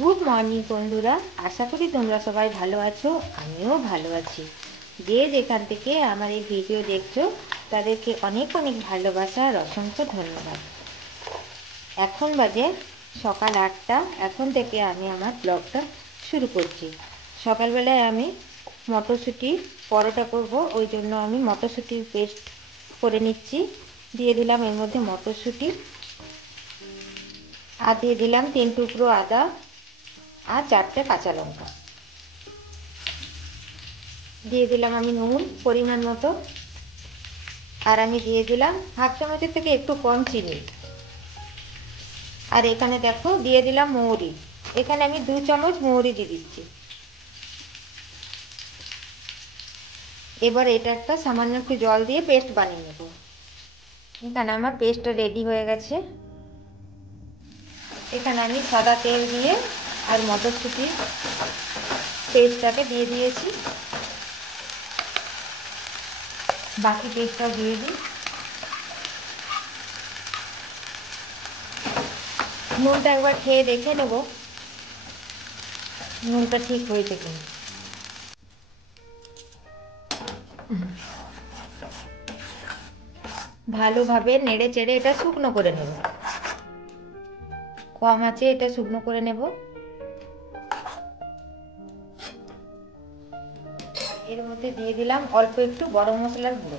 Good morning বন্ধুরা, আশা করি তোমরা সবাই ভালো আছো। আমিও ভালো আছি। যে যেখান থেকে আমার এই ভিডিও দেখছো তাদেরকে অনেক অনেক ভালোবাসা আর অসংখ্য ধন্যবাদ। এখন বাজে সকাল 8টা। এখন থেকে আমি আমার ব্লগটা শুরু করছি। সকালবেলায় আমি মটরশুঁটি পরোটা করব, ওই জন্য আমি মটরশুঁটির পেস্ট করে নিচ্ছি। দিয়ে দিলাম এর মধ্যে মটরশুঁটি, আর দিয়ে দিলাম 3 টুকরো আদা আর 4টে কাঁচা লঙ্কা। দিয়ে দিলাম আমি নুন পরিমাণ মতো, আর আমি দিয়ে দিলাম হাফ চামচের থেকে একটু কম চিনি। আর এখানে দেখো দিয়ে দিলাম মৌরি। এখানে আমি 2 চামচ মৌরি দিয়ে দিচ্ছি। এবার এটা একটা সামান্য একটু জল দিয়ে পেস্ট বানিয়ে নেব। এখানে আমার পেস্টটা রেডি হয়ে গেছে। এখানে আমি সাদা তেল দিয়ে আর মটরশুঁটির পেস্টটাকে দিয়ে দিয়েছি। বাকি পেস্টটা দিয়ে দিই। নুনটা একবার খেয়ে দেখে নেব নুনটা ঠিক হয়েছে কিনা। ভালোভাবে নেড়ে চেড়ে এটা শুকনো করে নেব। কম আছে এটা শুকনো করে নেব। এর মধ্যে দিয়ে দিলাম অল্প একটু গরম মশলার গুঁড়ো।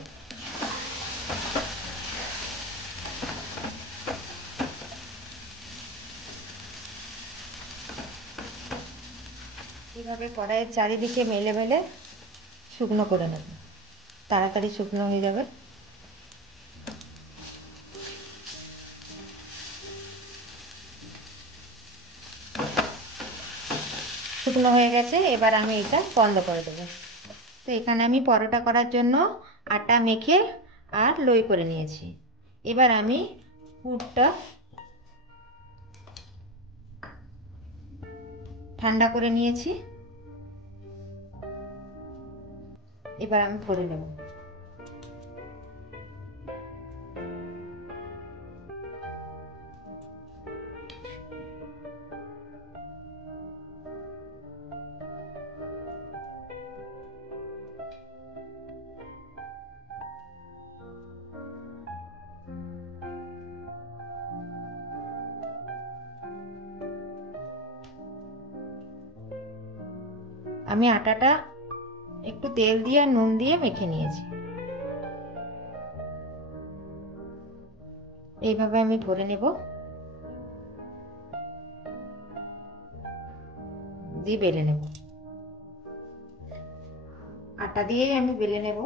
এভাবে কড়াইয়ের চারিদিকে মেলে মেলে শুকনো করে নেব, তাড়াতাড়ি শুকনো হয়ে যাবে। শুকনো হয়ে গেছে, এবার আমি এটা বন্ধ করে দেবো। তো এখানে আমি পরোটা করার জন্য আটা মেখে আর লই করে নিয়েছি। এবার আমি পুরটা ঠান্ডা করে নিয়েছি। এবার আমি ভরে নেব। আমি আটাটা একটু তেল দিয়ে আর নুন দিয়ে মেখে নিয়েছি। এইভাবে আমি ভরে নেব, দিয়ে বেলে নেব। আটা দিয়েই আমি বেলে নেব।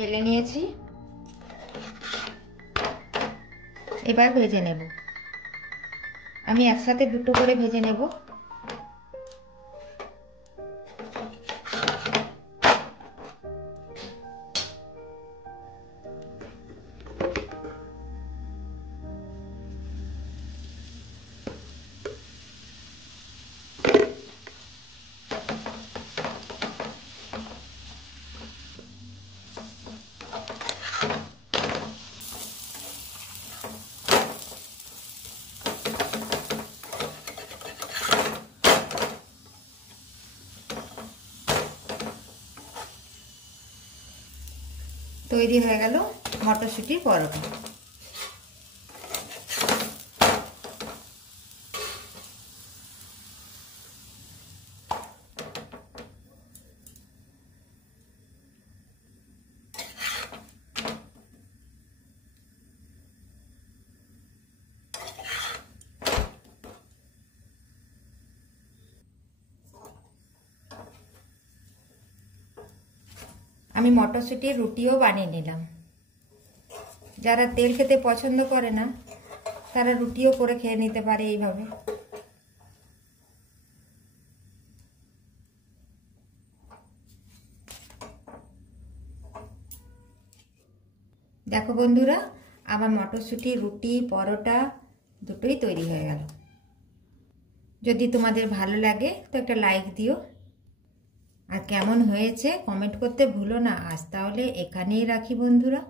বেলে নিয়েছি, এবার ভেজে নেব। আমি একসাথে দুটো করে ভেজে নেব। তৈরি হয়ে গেল মটরশুঁটির পরোটা। আমি মটরশুঁটির রুটিও বানিয়ে নিলাম। যারা তেল খেতে পছন্দ করে না তারা রুটিও করে খেয়ে নিতে পারে এইভাবে। দেখো বন্ধুরা, আমার মটরশুঁটি রুটি পরোটা দুটোই তৈরি হয়ে গেল। যদি তোমাদের ভালো লাগে তো একটা লাইক দিও, আর কেমন হয়েছে কমেন্ট করতে ভুলো না। আজ তাহলে এখানেই রাখি বন্ধুরা।